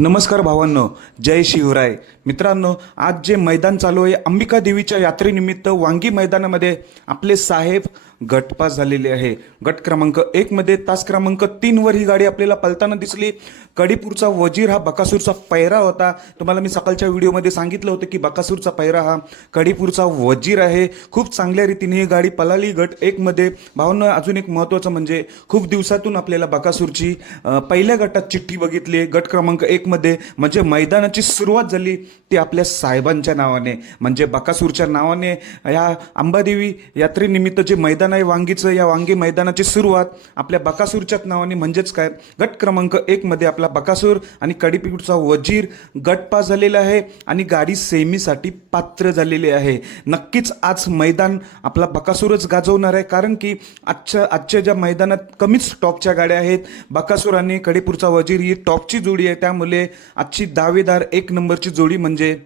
नमस्कार भावांनो जय शिवराय. मित्रांनो आज जे मैदान चालू आहे अंबिका देवीच्या यात्रेनिमित्त वांगी मैदानामध्ये आपले साहेब गटपास झालेले आहे. गट क्रमांक एकमध्ये तास क्रमांक तीनवर ही गाडी आपल्याला पलताना दिसली. कडीपूरचा वजीर हा बकासूरचा पैरा होता. तुम्हाला मी सकाळच्या व्हिडिओमध्ये सांगितलं होतं की बकासूरचा पैरा हा कडीपूरचा वजीर आहे. खूप चांगल्या रीतीने ही गाडी पलाली गट एकमध्ये भावांनो अजून एक महत्त्वाचं म्हणजे खूप दिवसातून आपल्याला बकासूरची पहिल्या गटात चिठ्ठी बघितली गट क्रमांक एक मध्ये म्हणजे मैदानाची सुरुवात झाली ती आपल्या साहेबांच्या नावाने. म्हणजे बकासूरच्या नावाने या अंबादेवी यात्रेनिमित्त जे मैदान आहे वांगीचं या वांगी मैदानाची सुरुवात आपल्या बकासूरच्याच नावाने म्हणजेच काय? गट क्रमांक एक मध्ये आपला बकासूर आणि कडीपिकूटचा वजीर गट पास झालेला आहे आणि गाडी सेमीसाठी पात्र झालेली आहे. नक्कीच आज मैदान आपला बकासूरच गाजवणार आहे कारण की आजच्या आजच्या ज्या मैदानात कमीच टॉपच्या गाड्या आहेत बकासूर आणि कडीपूरचा वजीर ही टॉपची जोडी आहे त्यामुळे आजची दावेदार एक नंबरची जोडी म्हणजे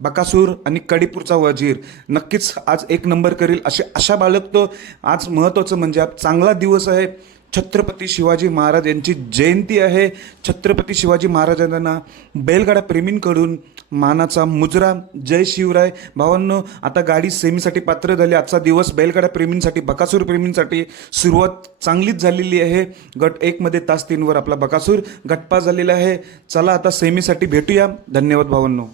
बकासूर आणि कडीपूरचा वजीर. नक्कीच आज एक नंबर करील अशी आशा बाळगतो आज महत्त्वाचं म्हणजे आज चांगला दिवस आहे. छत्रपती शिवाजी महाराज यांची जयंती आहे. छत्रपती शिवाजी महाराजांना बैलगाडा प्रेमींकडून मानाचा मुजरा. जय शिवराय. भावांनो आता गाडी सेमीसाठी पात्र झाली. आजचा दिवस बैलगाडा प्रेमींसाठी बकासूर प्रेमींसाठी सुरुवात चांगलीच झालेली आहे. गट एकमध्ये तास तीनवर आपला बकासूर गटपा झालेला आहे. चला आता सेमीसाठी भेटूया. धन्यवाद भावांनो.